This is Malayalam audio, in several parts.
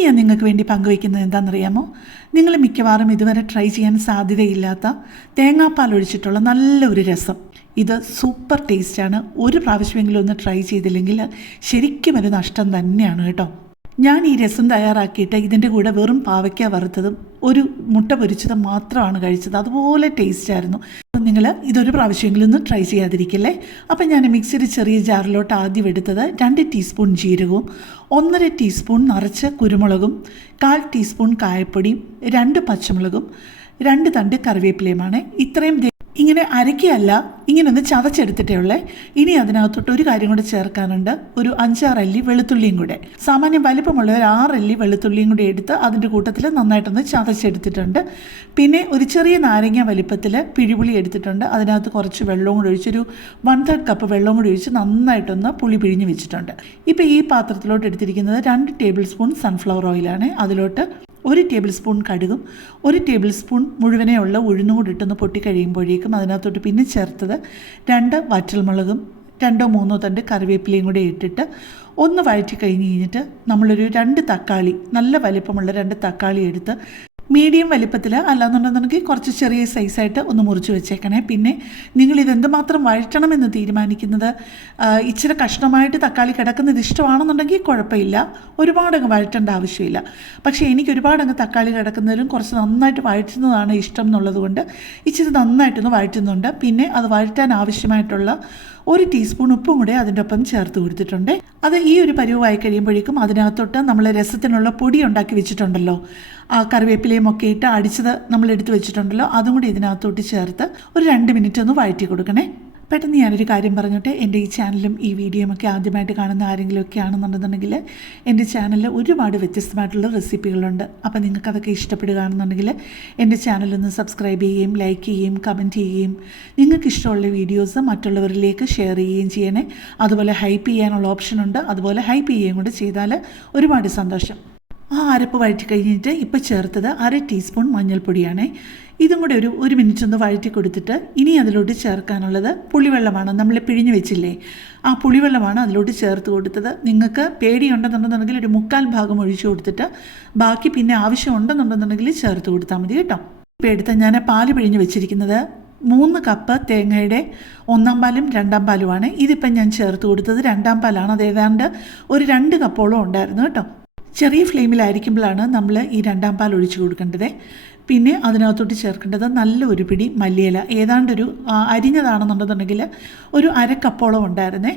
ഇനി ഞാൻ നിങ്ങൾക്ക് വേണ്ടി പങ്കുവയ്ക്കുന്നത് എന്താണെന്നറിയാമോ? നിങ്ങൾ മിക്കവാറും ഇതുവരെ ട്രൈ ചെയ്യാൻ സാധ്യതയില്ലാത്ത തേങ്ങാപ്പാൽ ഒഴിച്ചിട്ടുള്ള നല്ലൊരു രസം. ഇത് സൂപ്പർ ടേസ്റ്റാണ്. ഒരു പ്രാവശ്യമെങ്കിലും ഒന്ന് ട്രൈ ചെയ്തില്ലെങ്കിൽ ശരിക്കും ഒരു നഷ്ടം തന്നെയാണ് കേട്ടോ. ഞാൻ ഈ രസം തയ്യാറാക്കിയിട്ട് ഇതിൻ്റെ കൂടെ വെറും പാവയ്ക്ക വറുത്തതും ഒരു മുട്ട പൊരിച്ചതും മാത്രമാണ് കഴിച്ചത്. അതുപോലെ ടേസ്റ്റായിരുന്നു. നിങ്ങൾ ഇതൊരു പ്രാവശ്യമെങ്കിലും ഒന്ന് ട്രൈ ചെയ്യാതിരിക്കല്ലേ. അപ്പം ഞാൻ മിക്സിയുടെ ചെറിയ ജാറിലോട്ട് ആദ്യം എടുത്തത് 2 ടീസ്പൂൺ ജീരകവും 1.5 ടീസ്പൂൺ നിറച്ച് കുരുമുളകും 1/4 ടീസ്പൂൺ കായപ്പൊടിയും 2 പച്ചമുളകും 2 തണ്ട് കറിവേപ്പിലയുമാണ്. ഇത്രയും ഇങ്ങനെ അരയ്ക്കുകയല്ല, ഇങ്ങനെ ഒന്ന് ചതച്ചെടുത്തിട്ടേ ഉള്ളേ. ഇനി അതിനകത്തോട്ട് ഒരു കാര്യം കൂടെ ചേർക്കാനുണ്ട്. ഒരു 5-6 അല്ലി വെളുത്തുള്ളിയും കൂടെ, സാമാന്യം വലിപ്പമുള്ള ഒരു 6 അല്ലി വെളുത്തുള്ളിയും കൂടി എടുത്ത് അതിൻ്റെ കൂട്ടത്തിൽ നന്നായിട്ടൊന്ന് ചതച്ചെടുത്തിട്ടുണ്ട്. പിന്നെ ഒരു ചെറിയ നാരങ്ങ വലിപ്പത്തിൽ പിഴിപുളി എടുത്തിട്ടുണ്ട്. അതിനകത്ത് കുറച്ച് വെള്ളവും കൂടി ഒഴിച്ചൊരു 1/3 കപ്പ് വെള്ളവും കൂടി ഒഴിച്ച് നന്നായിട്ടൊന്ന് പുളി പിഴിഞ്ഞ് വെച്ചിട്ടുണ്ട്. ഇപ്പോൾ ഈ പാത്രത്തിലോട്ട് എടുത്തിരിക്കുന്നത് 2 ടേബിൾ സ്പൂൺ സൺഫ്ലവർ ഓയിലാണ്. അതിലോട്ട് 1 ടേബിൾ സ്പൂൺ കടുകും 1 ടേബിൾ സ്പൂൺ മുഴുവനേ ഉള്ള ഉഴുന്നും കൂടി ഇട്ടൊന്ന് പൊട്ടിക്കഴിയുമ്പോഴേക്കും അതിനകത്തോട്ട് പിന്നെ ചേർത്തത് 2 വറ്റൽമുളകും 2-3 തണ്ട് കറിവേപ്പിലയും കൂടി ഇട്ടിട്ട് ഒന്ന് വഴറ്റി കഴിഞ്ഞിട്ട് നമ്മളൊരു 2 തക്കാളി, നല്ല വലിപ്പമുള്ള 2 തക്കാളി എടുത്ത് മീഡിയം വലിപ്പത്തിൽ, അല്ലാന്നുണ്ടെന്നുണ്ടെങ്കിൽ കുറച്ച് ചെറിയ സൈസായിട്ട് ഒന്ന് മുറിച്ച് വെച്ചേക്കണേ. പിന്നെ നിങ്ങൾ എന്തുമാത്രം വഴറ്റണമെന്ന് തീരുമാനിക്കുന്നത്, ഇച്ചിരി കഷ്ണമായിട്ട് തക്കാളി കിടക്കുന്നത് ഇഷ്ടമാണെന്നുണ്ടെങ്കിൽ കുഴപ്പമില്ല, ഒരുപാടങ്ങ് വഴറ്റേണ്ട ആവശ്യമില്ല. പക്ഷേ എനിക്ക് ഒരുപാടങ്ങ് തക്കാളി കിടക്കുന്നതിലും കുറച്ച് നന്നായിട്ട് വഴറ്റുന്നതാണ് ഇഷ്ടം എന്നുള്ളതുകൊണ്ട് ഇച്ചിരി നന്നായിട്ടൊന്ന് വഴറ്റുന്നുണ്ട്. പിന്നെ അത് വഴറ്റാൻ ആവശ്യമായിട്ടുള്ള 1 ടീസ്പൂൺ ഉപ്പും കൂടെ അതിൻ്റെ ഒപ്പം ചേർത്ത് കൊടുത്തിട്ടുണ്ട്. അത് ഈ ഒരു പരുവമായി കഴിയുമ്പോഴേക്കും അതിനകത്തോട്ട് നമ്മൾ രസത്തിനുള്ള പൊടി ഉണ്ടാക്കി വെച്ചിട്ടുണ്ടല്ലോ, ആ കറിവേപ്പിലയും ഒക്കെ ഇട്ട് അടിച്ചത് നമ്മൾ എടുത്ത് വെച്ചിട്ടുണ്ടല്ലോ, അതും കൂടി ഇതിനകത്തോട്ട് ചേർത്ത് ഒരു 2 മിനിറ്റ് ഒന്ന് വഴറ്റി കൊടുക്കണേ. പെട്ടെന്ന് ഞാനൊരു കാര്യം പറഞ്ഞോട്ടെ. എൻ്റെ ഈ ചാനലും ഈ വീഡിയോയും ഒക്കെ ആദ്യമായിട്ട് കാണുന്ന ആരെങ്കിലുമൊക്കെ ആണെന്നുണ്ടെന്നുണ്ടെങ്കിൽ എൻ്റെ ചാനലിൽ ഒരുപാട് വ്യത്യസ്തമായിട്ടുള്ള റെസിപ്പികളുണ്ട്. അപ്പോൾ നിങ്ങൾക്കതൊക്കെ ഇഷ്ടപ്പെടുകയാണെന്നുണ്ടെങ്കിൽ എൻ്റെ ചാനലൊന്ന് സബ്സ്ക്രൈബ് ചെയ്യുകയും ലൈക്ക് ചെയ്യുകയും കമൻറ്റ് ചെയ്യുകയും നിങ്ങൾക്ക് ഇഷ്ടമുള്ള വീഡിയോസ് മറ്റുള്ളവരിലേക്ക് ഷെയർ ചെയ്യുകയും ചെയ്യണേ. അതുപോലെ ഹൈപ്പ് ചെയ്യാനുള്ള ഓപ്ഷനുണ്ട്, അതുപോലെ ഹൈപ്പ് ചെയ്യുകയും കൂടെ ചെയ്താൽ ഒരുപാട് സന്തോഷം. ആ അരപ്പ് വഴറ്റി കഴിഞ്ഞിട്ട് ഇപ്പോൾ ചേർത്തത് 1/2 ടീസ്പൂൺ മഞ്ഞൾപ്പൊടിയാണ്. ഇതും കൂടെ ഒരു 1 മിനിറ്റ് ഒന്ന് വഴറ്റി കൊടുത്തിട്ട് ഇനി അതിലോട്ട് ചേർക്കാനുള്ളത് പുളിവെള്ളമാണ്. നമ്മൾ പിഴിഞ്ഞ് വെച്ചില്ലേ, ആ പുളിവെള്ളമാണ് അതിലോട്ട് ചേർത്ത് കൊടുത്തത്. നിങ്ങൾക്ക് പേടിയുണ്ടെന്നുണ്ടെന്നുണ്ടെങ്കിൽ ഒരു 1/4 ഭാഗം ഒഴിച്ചു കൊടുത്തിട്ട് ബാക്കി പിന്നെ ആവശ്യമുണ്ടെന്നുണ്ടെന്നുണ്ടെങ്കിൽ ചേർത്ത് കൊടുത്താൽ മതി കേട്ടോ. ഇപ്പോൾ എടുത്ത ഞാൻ പാല് പിഴിഞ്ഞ് വെച്ചിരിക്കുന്നത് 3 കപ്പ് തേങ്ങയുടെ 1-ാം പാലും 2-ാം പാലുമാണ്. ഇതിപ്പം ഞാൻ ചേർത്ത് കൊടുത്തത് 2-ാം പാലാണ്. അത് ഏതാണ്ട് ഒരു 2 കപ്പോളം ഉണ്ടായിരുന്നു കേട്ടോ. ചെറിയ ഫ്ലെയിമിലായിരിക്കുമ്പോഴാണ് നമ്മൾ ഈ 2-ാം പാൽ ഒഴിച്ചു കൊടുക്കേണ്ടത്. പിന്നെ അതിനകത്തോട്ട് ചേർക്കേണ്ടത് നല്ല ഒരു പിടി മല്ലിയില, ഏതാണ്ടൊരു അരിഞ്ഞതാണെന്നുണ്ടെന്നുണ്ടെങ്കിൽ ഒരു 1/2 കപ്പോളം ഉണ്ടായിരുന്നേ.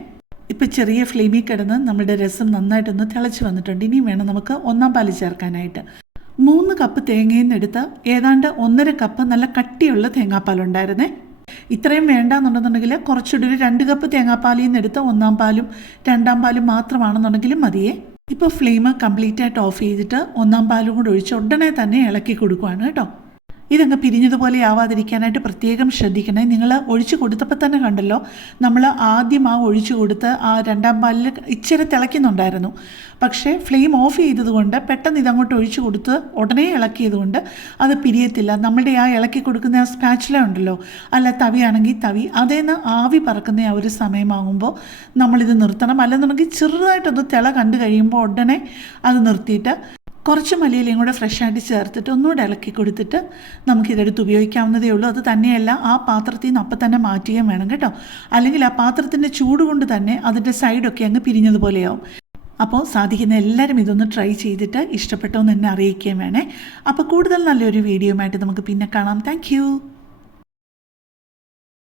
ഇപ്പം ചെറിയ ഫ്ലെയിമിൽ കിടന്ന് നമ്മുടെ രസം നന്നായിട്ടൊന്ന് തിളച്ച് വന്നിട്ടുണ്ട്. ഇനിയും വേണം നമുക്ക് 1-ാം പാൽ ചേർക്കാനായിട്ട്. 3 കപ്പ് തേങ്ങയിൽ നിന്ന് എടുത്ത് ഏതാണ്ട് 1.5 കപ്പ് നല്ല കട്ടിയുള്ള തേങ്ങാപ്പാലുണ്ടായിരുന്നേ. ഇത്രയും വേണ്ടാന്നുണ്ടെന്നുണ്ടെങ്കിൽ കുറച്ചുകൂടി ഒരു 2 കപ്പ് തേങ്ങാപ്പാലിൽ നിന്ന് എടുത്ത് 1-ാം പാലും 2-ാം പാലും മാത്രമാണെന്നുണ്ടെങ്കിലും മതിയേ. ഇപ്പോൾ ഫ്ലെയിം കംപ്ലീറ്റായിട്ട് ഓഫ് ചെയ്തിട്ട് 1-ാം പാലും കൂടെ ഒഴിച്ച് ഉടനെ തന്നെ ഇളക്കി കൊടുക്കുകയാണ് കേട്ടോ. ഇതങ്ങ് പിരിഞ്ഞതുപോലെ ആവാതിരിക്കാനായിട്ട് പ്രത്യേകം ശ്രദ്ധിക്കണേ. നിങ്ങൾ ഒഴിച്ചു കൊടുത്തപ്പോൾ തന്നെ കണ്ടല്ലോ, നമ്മൾ ആദ്യം ആ ഒഴിച്ചു കൊടുത്ത് ആ 2-ാം പാലിൽ ഇച്ചിരി തിളയ്ക്കുന്നുണ്ടായിരുന്നു. പക്ഷേ ഫ്ലെയിം ഓഫ് ചെയ്തതുകൊണ്ട് പെട്ടെന്ന് ഇതങ്ങോട്ട് ഒഴിച്ചു കൊടുത്ത് ഉടനെ ഇളക്കിയതുകൊണ്ട് അത് പിരിയത്തില്ല. നമ്മുടെ ആ ഇളക്കി കൊടുക്കുന്ന ആ സ്പാച്ചുല ഉണ്ടല്ലോ, അല്ല തവിയാണെങ്കിൽ തവി, അതേന്ന് ആവി പറക്കുന്ന ആ ഒരു സമയമാകുമ്പോൾ നമ്മളിത് നിർത്തണം. അല്ലെന്നുണ്ടെങ്കിൽ ചെറുതായിട്ടൊന്ന് തിള കണ്ടു കഴിയുമ്പോൾ ഉടനെ അത് നിർത്തിയിട്ട് കുറച്ച് മല്ലിയിലയും കൂടെ ഫ്രഷായിട്ട് ചേർത്തിട്ട് ഒന്നുകൂടെ ഇളക്കി കൊടുത്തിട്ട് നമുക്കിതെടുത്ത് ഉപയോഗിക്കാവുന്നതേ ഉള്ളൂ. അത് തന്നെയല്ല, ആ പാത്രത്തിൽ നിന്ന് അപ്പം തന്നെ മാറ്റുകയും വേണം കേട്ടോ. അല്ലെങ്കിൽ ആ പാത്രത്തിൻ്റെ ചൂട് കൊണ്ട് തന്നെ അതിൻ്റെ സൈഡൊക്കെ അങ്ങ് പിരിഞ്ഞതുപോലെയാവും. അപ്പോൾ സാധിക്കുന്ന എല്ലാവരും ഇതൊന്ന് ട്രൈ ചെയ്തിട്ട് ഇഷ്ടപ്പെട്ടോ എന്ന് എന്നെ അറിയിക്കുകയും വേണേ. അപ്പോൾ കൂടുതൽ നല്ലൊരു വീഡിയോ ആയിട്ട് നമുക്ക് പിന്നെ കാണാം. താങ്ക്